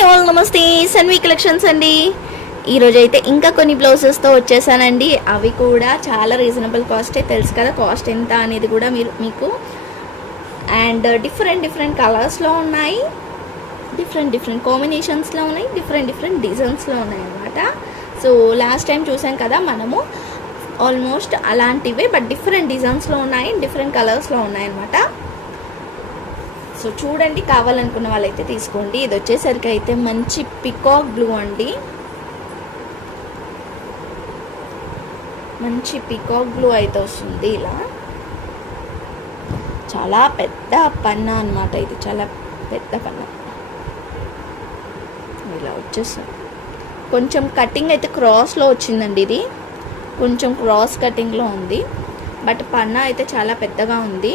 Hi all నమస్తే. Sanvi collections అండి. ఈరోజు అయితే ఇంకా కొన్ని బ్లౌజెస్తో వచ్చేసానండి. అవి కూడా చాలా రీజనబుల్ కాస్టే తెలుసు కదా కాస్ట్ ఎంత అనేది కూడా మీరు మీకు. అండ్ డిఫరెంట్ డిఫరెంట్ కలర్స్లో ఉన్నాయి. డిఫరెంట్ డిఫరెంట్ కాంబినేషన్స్లో ఉన్నాయి. డిఫరెంట్ డిఫరెంట్ డిజైన్స్లో ఉన్నాయి అన్నమాట. సో లాస్ట్ టైం చూసాం కదా మనము. ఆల్మోస్ట్ అలాంటివే బట్ డిఫరెంట్ డిజైన్స్లో ఉన్నాయి. డిఫరెంట్ కలర్స్లో ఉన్నాయి అన్నమాట. సో చూడండి కావాలనుకున్న వాళ్ళైతే తీసుకోండి. ఇది వచ్చేసరికి అయితే మంచి పికాక్ బ్లూ అండి. మంచి పికాక్ బ్లూ అయితే వస్తుంది ఇలా. చాలా పెద్ద పన్నా అనమాట ఇది. చాలా పెద్ద పన్న. ఇలా వచ్చేస్తుంది. కొంచెం కటింగ్ అయితే క్రాస్లో వచ్చిందండి ఇది. కొంచెం క్రాస్ కటింగ్లో ఉంది. బట్ పన్నా అయితే చాలా పెద్దగా ఉంది.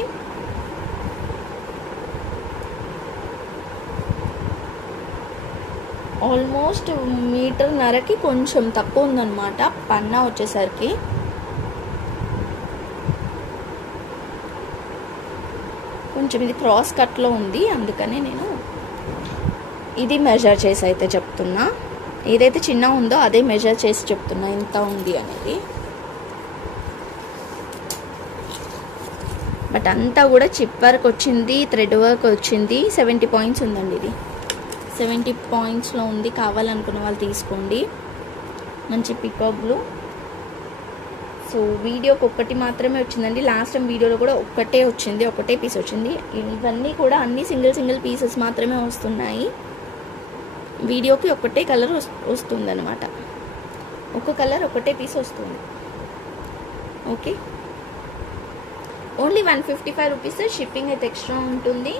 ఆల్మోస్ట్ మీటర్ నరకి కొంచెం తక్కువ ఉందన్నమాట పన్నా వచ్చేసరికి. కొంచెం ఇది క్రాస్ కట్లో ఉంది అందుకనే నేను ఇది మెజర్ చేసి అయితే చెప్తున్నా. ఏదైతే చిన్న ఉందో అదే మెజర్ చేసి చెప్తున్నా ఎంత ఉంది అనేది. బట్ అంతా కూడా చిప్ వర్క్ వచ్చింది థ్రెడ్ వర్క్ వచ్చింది సెవెంటీ పాయింట్స్ ఉందండి ఇది. సెవెంటీ పాయింట్స్లో ఉంది. కావాలనుకున్న వాళ్ళు తీసుకోండి. మంచి పికప్ బ్లూ. సో వీడియోకి ఒక్కటి మాత్రమే వచ్చిందండి. లాస్ట్ టైం వీడియోలో కూడా ఒక్కటే వచ్చింది. ఒకటే పీస్ వచ్చింది. ఇవన్నీ కూడా అన్ని సింగిల్ సింగిల్ పీసెస్ మాత్రమే వస్తున్నాయి. వీడియోకి ఒకటే కలర్ వస్తుందన్నమాట. ఒక కలర్ ఒకటే పీస్ వస్తుంది. Okay. Only one fifty five rupees. Shipping అయితే ఎక్స్ట్రా ఉంటుంది.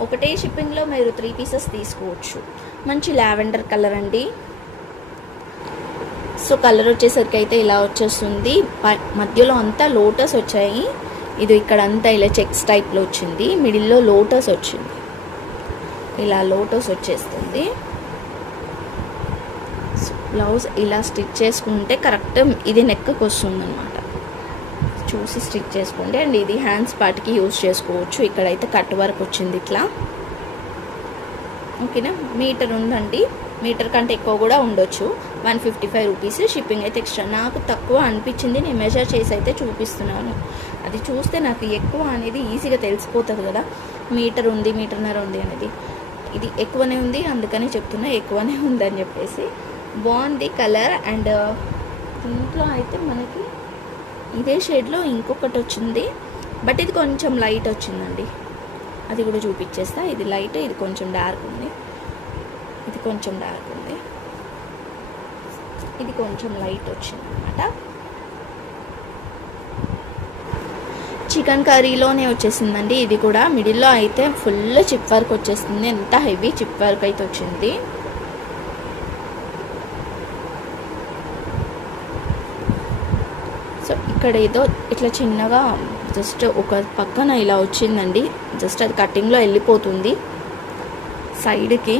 ఒకటే షిప్పింగ్లో మీరు త్రీ పీసెస్ తీసుకోవచ్చు. మంచి లావెండర్ కలర్ అండి. సో కలర్ వచ్చేసరికి అయితే ఇలా వచ్చేస్తుంది. ప- మధ్యలో అంతా లోటస్ వచ్చాయి. ఇది ఇక్కడ అంతా ఇలా చెక్స్ టైప్లో వచ్చింది. మిడిల్లో లోటస్ వచ్చింది. ఇలా లోటస్ వచ్చేస్తుంది. బ్లౌజ్ ఇలా స్టిచ్ చేసుకుంటే కరెక్ట్ ఇది నెక్కి వస్తుంది అనమాట చూసి స్టిక్ చేసుకోండి. అండ్ ఇది హ్యాండ్స్ పార్ట్కి యూస్ చేసుకోవచ్చు. ఇక్కడైతే కట్ వర్క్ వచ్చింది ఇట్లా. ఓకేనా మీటర్ ఉందండి. మీటర్ కంటే ఎక్కువ కూడా ఉండొచ్చు. One fifty five rupees shipping అయితే ఎక్స్ట్రా నాకు తక్కువ అనిపించింది. నేను మెజర్ చేసి అయితే చూపిస్తున్నాను. అది చూస్తే నాకు ఎక్కువ అనేది ఈజీగా తెలిసిపోతుంది కదా. మీటర్ ఉంది మీటర్నర ఉంది అనేది. ఇది ఎక్కువనే ఉంది. అందుకనే చెప్తున్నా ఎక్కువనే ఉందని చెప్పేసి. బాగుంది కలర్ అండ్ దీంట్లో అయితే మనకి ఇదే షేడ్లో ఇంకొకటి వచ్చింది బట్ ఇది కొంచెం లైట్ వచ్చిందండి. అది కూడా చూపించేస్తా ఇది లైట్ ఇది కొంచెం డార్క్ ఉంది. ఇది కొంచెం డార్క్ ఉంది. ఇది కొంచెం లైట్ వచ్చింది అనమాట చికెన్ కర్రీలోనే వచ్చేసిందండి. ఇది కూడా మిడిల్లో అయితే ఫుల్ చిప్ వర్క్ వచ్చేసింది. ఎంత హెవీ చిప్ వర్క్ అయితే వచ్చింది సో ఇక్కడ ఏదో ఇట్లా చిన్నగా జస్ట్ ఒక పక్కన ఇలా వచ్చిందండి. జస్ట్ అది కటింగ్లో వెళ్ళిపోతుంది. సైడ్కి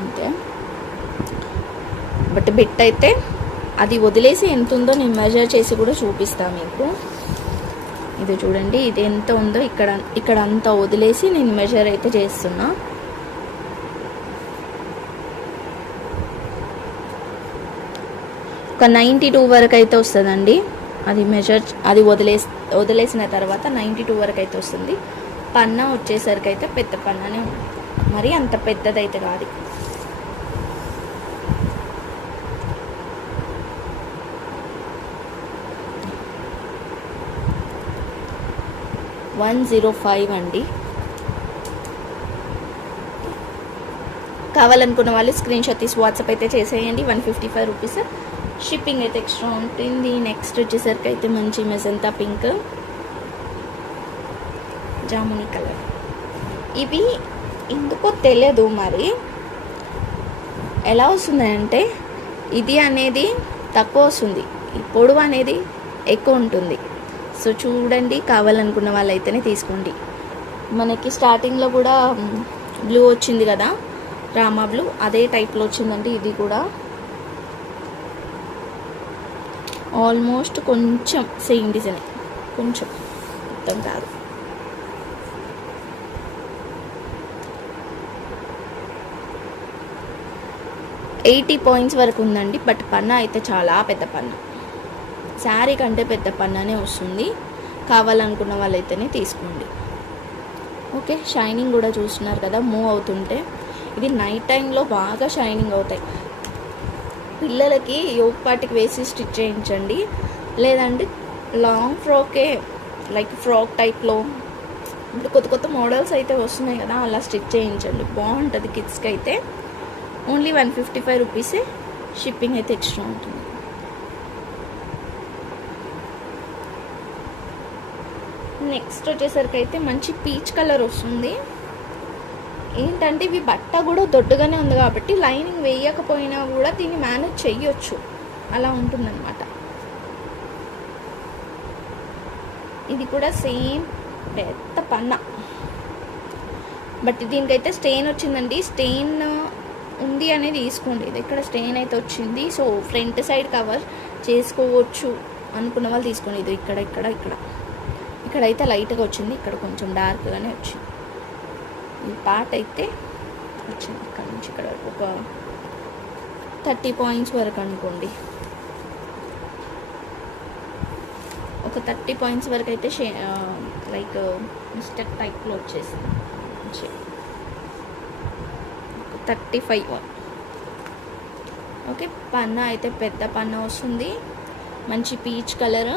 అంతే. బట్ బిట్ అయితే అది వదిలేసి ఎంత ఉందో నేను మెజర్ చేసి కూడా చూపిస్తాను మీకు. ఇది చూడండి ఇది ఎంత ఉందో ఇక్కడ ఇక్కడ అంతా వదిలేసి నేను మెజర్ అయితే చేస్తున్నా. ఒక నైంటీ టూ వరకు అయితే వస్తుందండి. అది మెజర్ అది వదిలేసి వదిలేసిన తర్వాత నైంటీ టూ వరకు అయితే వస్తుంది. పన్నా వచ్చేసరికి అయితే పెద్ద పన్ననే ఉంది. మరి అంత పెద్దదైతే కాదు. వన్ జీరో ఫైవ్ అండి. కావాలనుకున్న వాళ్ళు స్క్రీన్ షాట్ తీసి వాట్సాప్ అయితే చేసేయండి. One fifty five rupees shipping అయితే ఎక్స్ట్రా ఉంటుంది. నెక్స్ట్ వచ్చేసరికి అయితే మంచి మెజంతా పింక్. జాముని కలర్ ఇవి ఎందుకో తెలియదు మరి. ఎలా వస్తుందంటే ఇది అనేది తక్కువ వస్తుంది. ఈ పొడవు అనేది ఎక్కువ ఉంటుంది. సో చూడండి కావాలనుకున్న వాళ్ళైతేనే తీసుకోండి. మనకి స్టార్టింగ్లో కూడా బ్లూ వచ్చింది కదా రామా బ్లూ అదే టైప్లో వచ్చిందంటే ఇది కూడా ఆల్మోస్ట్ కొంచెం సేమ్ డిజైన్. కొంచెం మొత్తం కాదు. ఎయిటీ పాయింట్స్ వరకు ఉందండి బట్ పన్నా అయితే చాలా పెద్ద పన్నా. శారీ కంటే పెద్ద పన్నానే వస్తుంది. కావాలనుకున్న వాళ్ళైతేనే తీసుకోండి. ఓకే షైనింగ్ కూడా చూస్తున్నారు కదా మూవ్ అవుతుంటే. ఇది నైట్ టైంలో బాగా షైనింగ్ అవుతాయి. పిల్లలకి యోగ్ పాటికి వేసి స్టిచ్ చేయించండి. లేదంటే లాంగ్ ఫ్రాకే లైక్ ఫ్రాక్ టైప్లో. ఇప్పుడు కొత్త కొత్త మోడల్స్ అయితే వస్తున్నాయి కదా అలా స్టిచ్ చేయించండి. బాగుంటుంది కిడ్స్కి అయితే ఓన్లీ వన్ ఫిఫ్టీ ఫైవ్ రూపీసే షిప్పింగ్ అయితే ఎక్స్ట్రా ఉంటుంది. నెక్స్ట్ వచ్చేసరికి అయితే మంచి పీచ్ కలర్ వస్తుంది. ఏంటంటే ఇవి బట్ట కూడా దొడ్డుగానే ఉంది కాబట్టి లైనింగ్ వేయకపోయినా కూడా దీన్ని మేనేజ్ చెయ్యొచ్చు. అలా ఉంటుందన్నమాట. ఇది కూడా సేమ్ పెద్ద పన్న. బట్ దీనికైతే స్టెయిన్ వచ్చిందండి. స్టెయిన్ ఉంది అనేది తీసుకోండి. ఇది ఇక్కడ స్టెయిన్ అయితే వచ్చింది సో ఫ్రంట్ సైడ్ కవర్ చేసుకోవచ్చు అనుకున్న వాళ్ళు తీసుకోండి. ఇది ఇక్కడ ఇక్కడ ఇక్కడ. ఇక్కడైతే లైట్గా వచ్చింది. ఇక్కడ కొంచెం డార్క్గానే వచ్చింది. ఈ పార్ట్ అయితే వచ్చింది ఇక్కడ నుంచి ఇక్కడ వరకు ఒక థర్టీ పాయింట్స్ వరకు అనుకోండి. ఒక థర్టీ పాయింట్స్ వరకు అయితే షే లైక్ మిస్టేక్ టైప్లో వచ్చేసింది. థర్టీ ఫైవ్ ఓకే పన్న అయితే పెద్ద పన్న వస్తుంది. మంచి పీచ్ కలర్.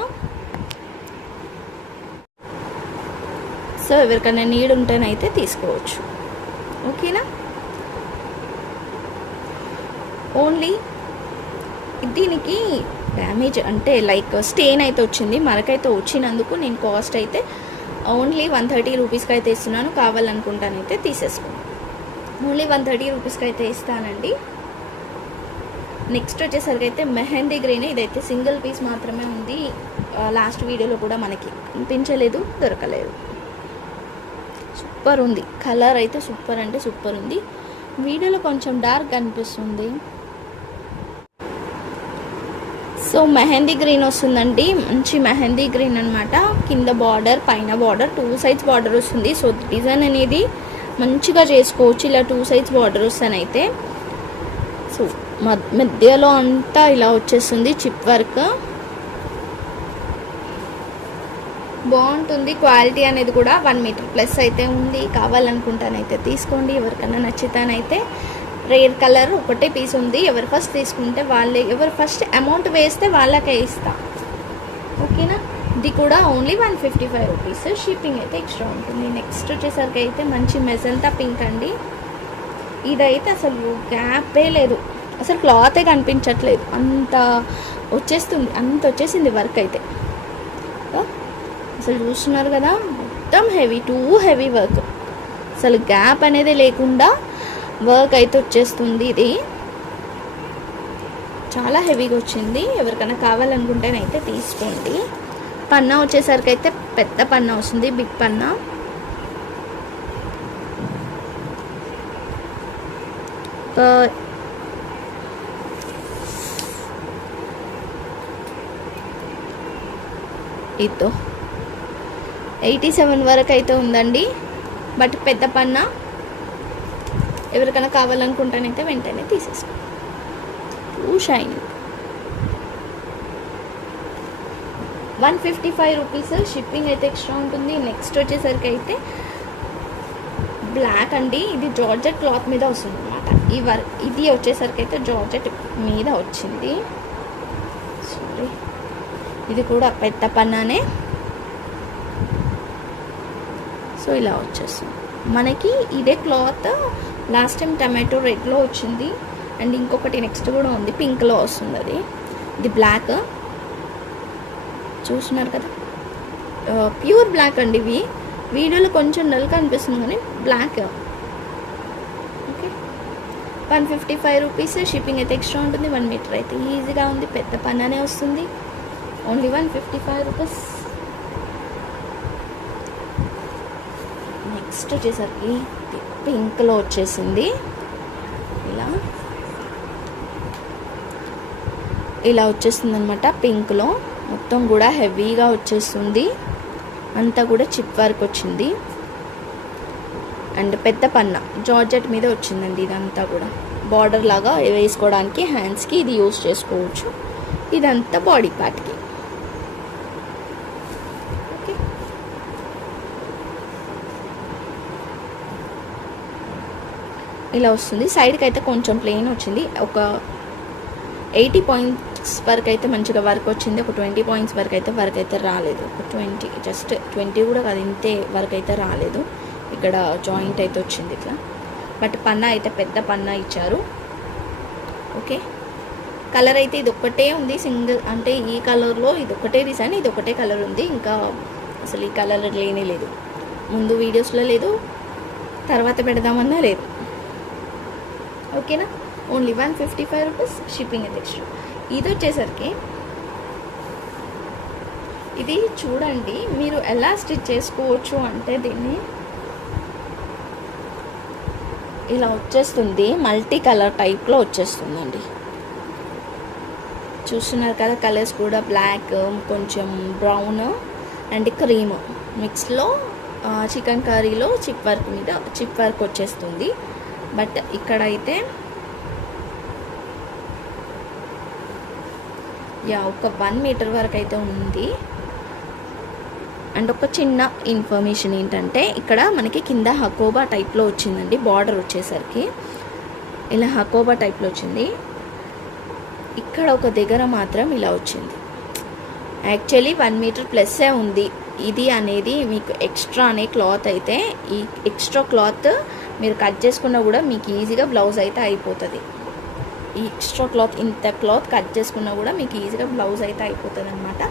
సో ఎవరికైనా నీడ్ ఉంటేనైతే తీసుకోవచ్చు. ఓకేనా? ఓన్లీ దీనికి డ్యామేజ్ అంటే లైక్ స్టెయిన్ అయితే వచ్చింది మరకైతే వచ్చినందుకు నేను కాస్ట్ అయితే ఓన్లీ వన్ థర్టీ రూపీస్కి అయితే ఇస్తున్నాను కావాలనుకుంటానైతే తీసేసుకోండి. ఓన్లీ వన్ థర్టీ రూపీస్కి అయితే ఇస్తానండి. నెక్స్ట్ వచ్చేసరికి అయితే మెహందీ గ్రీన్ ఇదైతే సింగిల్ పీస్ మాత్రమే ఉంది. లాస్ట్ వీడియోలో కూడా మనకి కనిపించలేదు దొరకలేదు. సూపర్ ఉంది. కలర్ అయితే సూపర్ అంటే సూపర్ ఉంది. వీడియోలో కొంచెం డార్క్ అనిపిస్తుంది. సో మెహందీ గ్రీన్ వస్తుందండి. మంచి మెహందీ గ్రీన్ అనమాట కింద బార్డర్ పైన బార్డర్ టూ సైడ్స్ బార్డర్ వస్తుంది. సో డిజైన్ అనేది మంచిగా చేసుకోవచ్చు. ఇలా టూ సైడ్స్ బార్డర్ వస్తానైతే సో మధ్యలో అంతా ఇలా వచ్చేస్తుంది. Chip work. బాగుంటుంది క్వాలిటీ అనేది కూడా వన్ మీటర్ ప్లస్ అయితే ఉంది. కావాలనుకుంటానైతే తీసుకోండి. ఎవరికైనా నచ్చితానైతే రేర్ కలర్ ఒకటే పీస్ ఉంది. ఎవరు ఫస్ట్ తీసుకుంటే వాళ్ళే ఎవరు ఫస్ట్ అమౌంట్ వేస్తే వాళ్ళకే ఇస్తా. ఓకేనా? ఇది కూడా only one fifty five rupees shipping అయితే ఎక్స్ట్రా ఉంటుంది. నెక్స్ట్ వచ్చేసరికి అయితే మంచి మెజంతా పింక్ అండి. ఇదైతే అసలు గ్యాపే లేదు. అసలు క్లాతే కనిపించట్లేదు. అంత వచ్చేస్తుంది అంత వచ్చేసింది వర్క్ అయితే. అసలు చూస్తున్నారు కదా? మొత్తం హెవీ టూ హెవీ వర్క్ అసలు గ్యాప్ అనేది లేకుండా వర్క్ అయితే వచ్చేస్తుంది ఇది. చాలా హెవీగా వచ్చింది. ఎవరికైనా కావాలనుకుంటేనైతే తీసుకోండి. పన్నా వచ్చేసరికి అయితే పెద్ద పన్నా వస్తుంది బిగ్ పన్నా. ఇతో ఎయిటీ సెవెన్ వరకు అయితే ఉందండి. బట్ పెద్ద పన్న ఎవరికైనా కావాలనుకుంటానైతే వెంటనే తీసేసుకో too shining one fifty five rupees shipping అయితే ఎక్స్ట్రా ఉంటుంది. నెక్స్ట్ వచ్చేసరికి అయితే బ్లాక్ అండి. ఇది జార్జెట్ క్లాత్ మీద వస్తుంది అనమాట ఈ వర్ ఇది వచ్చేసరికి అయితే జార్జెట్ మీద వచ్చింది. సారీ ఇది కూడా పెద్ద పన్నానే. సో ఇలా వచ్చేస్తుంది మనకి ఇదే క్లాత్ లాస్ట్ టైం టమాటో రెడ్లో వచ్చింది. అండ్ ఇంకొకటి నెక్స్ట్ కూడా ఉంది పింక్లో వస్తుంది అది. ఇది బ్లాక్. చూస్తున్నారు కదా? ప్యూర్ బ్లాక్ అండి ఇవి. వీడియోలో కొంచెం డల్గా అనిపిస్తుంది కానీ black. Okay. One fifty five rupees shipping అయితే ఎక్స్ట్రా ఉంటుంది. వన్ మీటర్ అయితే ఈజీగా ఉంది పెద్ద పన్నానే వస్తుంది. Only one fifty five rupees. Next వచ్చేసరికి పింక్లో వచ్చేసింది. ఇలా. ఇలా వచ్చేస్తుంది అనమాట పింక్లో మొత్తం కూడా హెవీగా వచ్చేస్తుంది. అంతా కూడా చిప్ వర్క్ వచ్చింది. అండ్ పెద్ద పన్న జార్జెట్ మీద వచ్చిందండి ఇదంతా కూడా. బార్డర్ లాగా వేసుకోవడానికి హ్యాండ్స్కి ఇది యూస్ చేసుకోవచ్చు. ఇదంతా బాడీ పార్ట్కి ఓకే ఇలా వస్తుంది. సైడ్కి అయితే కొంచెం ప్లెయిన్ వచ్చింది. ఒక ఎయిటీ పాయింట్స్ వరకు అయితే మంచిగా వర్క్ వచ్చింది. ఒక ట్వంటీ పాయింట్స్ వరకు అయితే వర్క్ అయితే రాలేదు. ఒక ట్వంటీ జస్ట్ ట్వంటీ కూడా కాదు ఇంతే వర్క్ అయితే రాలేదు. ఇక్కడ జాయింట్ అయితే వచ్చింది ఇట్లా. బట్ పన్నా అయితే పెద్ద పన్నా ఇచ్చారు. ఓకే కలర్ అయితే ఇది ఒక్కటే ఉంది. సింగిల్ అంటే ఈ కలర్లో ఇది ఒకటే డిజైన్ ఇది ఒకటే కలర్ ఉంది. ఇంకా అసలు ఈ కలర్ లేనే లేదు. ముందు వీడియోస్లో లేదు. తర్వాత పెడదామన్నా లేదు. ఓకేనా? Only one fifty five rupees shipping and extra ఇది వచ్చేసరికి ఇది చూడండి మీరు ఎలా స్టిచ్ చేసుకోవచ్చు అంటే దీన్ని ఇలా వచ్చేస్తుంది మల్టీ కలర్ టైప్లో వచ్చేస్తుందండి. చూస్తున్నారు కదా కలర్స్ కూడా బ్లాక్ కొంచెం బ్రౌన్ అండ్ క్రీమ్ మిక్స్లో చికెన్ కర్రీలో చిప్ వర్క్ మీద చిప్ వర్క్ వచ్చేస్తుంది. బట్ ఇక్కడైతే యా ఒక వన్ మీటర్ వరకు అయితే ఉంది. అండ్ ఒక చిన్న ఇన్ఫర్మేషన్ ఏంటంటే ఇక్కడ మనకి కింద హకోబా టైప్లో వచ్చిందండి బార్డర్ వచ్చేసరికి. ఇలా హకోబా టైప్లో వచ్చింది. ఇక్కడ ఒక దగ్గర మాత్రం ఇలా వచ్చింది. యాక్చువల్లీ వన్ మీటర్ ప్లస్సే ఉంది. ఇది అనేది మీకు ఎక్స్ట్రా అనే క్లాత్ అయితే ఈ ఎక్స్ట్రా క్లాత్ మీరు కట్ చేసుకున్నా కూడా మీకు ఈజీగా బ్లౌజ్ అయితే అయిపోతుంది. ఈ ఎక్స్ట్రా క్లాత్ ఇంత క్లాత్ కట్ చేసుకున్నా కూడా మీకు ఈజీగా బ్లౌజ్ అయితే అయిపోతుంది అనమాట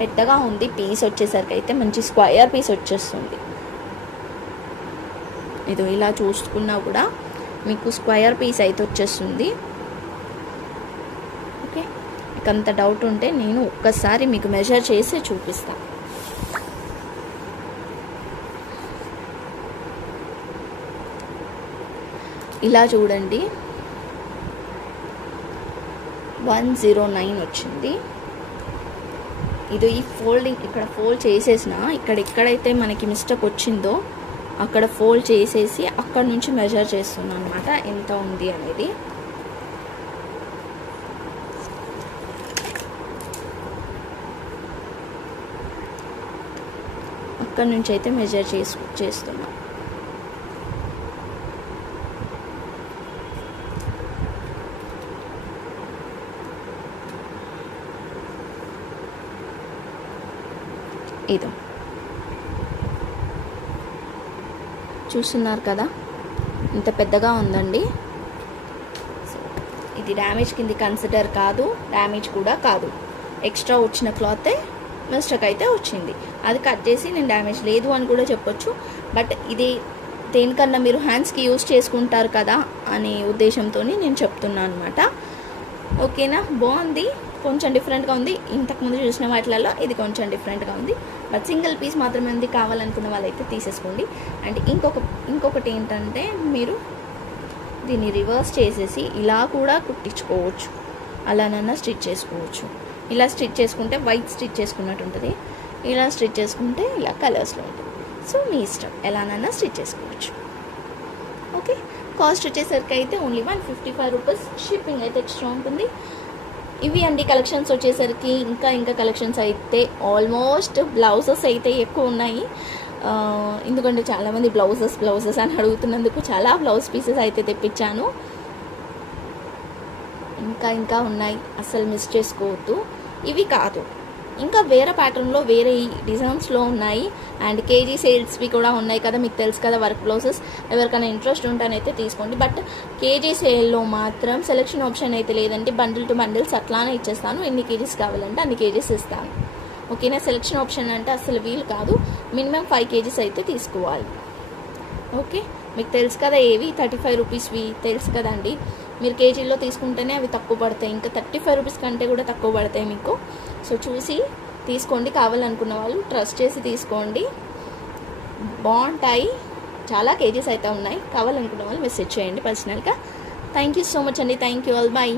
పెద్దగా ఉంది పీస్ వచ్చేసరికి అయితే మంచి స్క్వయర్ పీస్ వచ్చేస్తుంది. ఇది ఇలా చూసుకున్నా కూడా మీకు స్క్వయర్ పీస్ అయితే వచ్చేస్తుంది. ఓకే? మీకు అంత డౌట్ ఉంటే నేను ఒక్కసారి మీకు మెజర్ చేసి చూపిస్తాను ఇలా చూడండి. వన్ జీరో నైన్ వచ్చింది. ఇది ఈ ఫోల్డింగ్ ఇక్కడ ఫోల్డ్ చేసేసిన ఇక్కడ ఎక్కడైతే మనకి మిస్టేక్ వచ్చిందో అక్కడ ఫోల్డ్ చేసేసి అక్కడ నుంచి మెజర్ చేస్తున్నాను అనమాట ఎంత ఉంది అనేది. అక్కడ నుంచి అయితే మెజర్ చేసు చేస్తున్నాను ఇదో చూస్తున్నారు కదా. ఇంత పెద్దగా ఉందండి. ఇది డ్యామేజ్ కింది కన్సిడర్ కాదు డ్యామేజ్ కూడా కాదు. ఎక్స్ట్రా వచ్చిన క్లాతే మిస్టేక్ అయితే వచ్చింది. అది కట్ చేసి నేను డ్యామేజ్ లేదు అని కూడా చెప్పొచ్చు. బట్ ఇది దేనికన్నా మీరు హ్యాండ్స్కి యూస్ చేసుకుంటారు కదా అనే ఉద్దేశంతో నేను చెప్తున్నాను అనమాట ఓకేనా? బాగుంది. కొంచెం డిఫరెంట్గా ఉంది. ఇంతకుముందు చూసిన వాటిలలో ఇది కొంచెం డిఫరెంట్గా ఉంది. బట్ సింగిల్ పీస్ మాత్రమే ఉంది. కావాలనుకున్న వాళ్ళైతే తీసేసుకోండి. అండ్ ఇంకొక ఇంకొకటి ఏంటంటే మీరు దీన్ని రివర్స్ చేసేసి ఇలా కూడా కుట్టించుకోవచ్చు. అలానన్నా స్టిచ్ చేసుకోవచ్చు. ఇలా స్టిచ్ చేసుకుంటే వైట్ స్టిచ్ చేసుకున్నట్టు ఉంటుంది. ఇలా స్టిచ్ చేసుకుంటే ఇలా కలర్స్లో ఉంటుంది. సో మీ ఇష్టం. ఎలానన్నా స్టిచ్ చేసుకోవచ్చు. ఓకే కాస్ట్ వచ్చేసరికి అయితే only one fifty five rupees shipping అయితే ఎక్స్ట్రా ఉంటుంది. ఇవి అండి కలెక్షన్స్ వచ్చేసరికి. ఇంకా ఇంకా కలెక్షన్స్ అయితే ఆల్మోస్ట్ బ్లౌజెస్ అయితే ఎక్కువ ఉన్నాయి. ఎందుకంటే చాలామంది బ్లౌజెస్ బ్లౌజెస్ అని అడుగుతున్నందుకు చాలా బ్లౌజ్ పీసెస్ అయితే తెప్పించాను. ఇంకా ఇంకా ఉన్నాయి. అస్సలు మిస్ చేసుకోవద్దు. ఇవి కాదు. ఇంకా వేరే ప్యాటర్న్లో వేరే డిజైన్స్లో ఉన్నాయి. అండ్ కేజీ సేల్స్వి కూడా ఉన్నాయి కదా మీకు తెలుసు కదా వర్క్ బ్లౌజెస్ ఎవరికైనా ఇంట్రెస్ట్ ఉంటేనైతే తీసుకోండి. బట్ కేజీ సేల్లో మాత్రం సెలెక్షన్ ఆప్షన్ అయితే లేదండి. బండిల్ టు బండిల్స్ అట్లానే ఇచ్చేస్తాను. ఎన్ని కేజీస్ కావాలంటే అన్ని కేజీస్ ఇస్తాను. ఓకేనా సెలెక్షన్ ఆప్షన్ అంటే అసలు వీలు కాదు. మినిమం ఫైవ్ కేజీస్ అయితే తీసుకోవాలి. ఓకే మీకు తెలుసు కదా ఏవి? థర్టీ ఫైవ్ రూపీస్వి తెలుసు కదండి. మీరు కేజీలో తీసుకుంటేనే అవి తక్కువ పడతాయి. ఇంకా థర్టీ ఫైవ్ రూపీస్ కంటే కూడా తక్కువ పడతాయి మీకు. సో చూసి తీసుకోండి. కావాలనుకున్న వాళ్ళు ట్రస్ట్ చేసి తీసుకోండి. బాగుంటాయి చాలా కేజీస్ అయితే ఉన్నాయి. కావాలనుకున్న వాళ్ళు మెసేజ్ చేయండి పర్సనల్గా థ్యాంక్ యూ సో మచ్ అండి. Thank you all bye